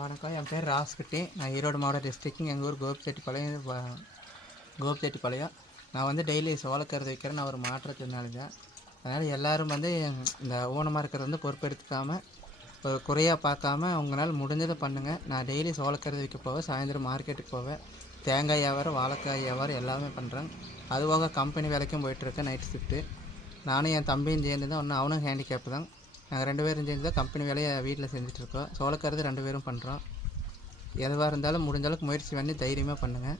வணக்கம். என் பேர் ராஸ்குட்டி. நான் ஈரோடு மாவட்ட டிஸ்ட்ரிக்ட். எங்கள் ஊர் கோபிச்செட்டிப்பாளையம். நான் வந்து டெய்லி சோளக்கருது வைக்கிறேன். நான் ஒரு மாற்றத்தினால தான். அதனால் எல்லோரும் வந்து இந்த ஊனமாக இருக்கிறது வந்து பொறுப்பெடுத்துக்காமல் ஒரு குறையாக பார்க்காம அவங்களால முடிஞ்சதை பண்ணுங்கள். நான் டெய்லி சோளக்கருது வைக்க போவேன். சாயந்தரம் மார்க்கெட்டுக்கு போவேன். தேங்காய் வியாபாரம், வாழைக்காய் வியாபாரம் எல்லாமே பண்ணுறேன். அதுபோக கம்பெனி வேலைக்கும் போயிட்டுருக்கேன், நைட் ஷிஃப்ட்டு. நானும் என் தம்பியும் சேர்ந்து தான், ஒன்று அவனும் ஹேண்டிகேப்பு தான். நாங்கள் 2 பேரும் சேர்ந்து தான் கம்பெனி வேலையை வீட்டில் செஞ்சிட்ருக்கோம். சோளக்கருது 2 பேரும் பண்ணுறோம். எதுவாக இருந்தாலும் முடிஞ்சளவுக்கு முயற்சி பண்ணி தைரியமாக பண்ணுங்கள்.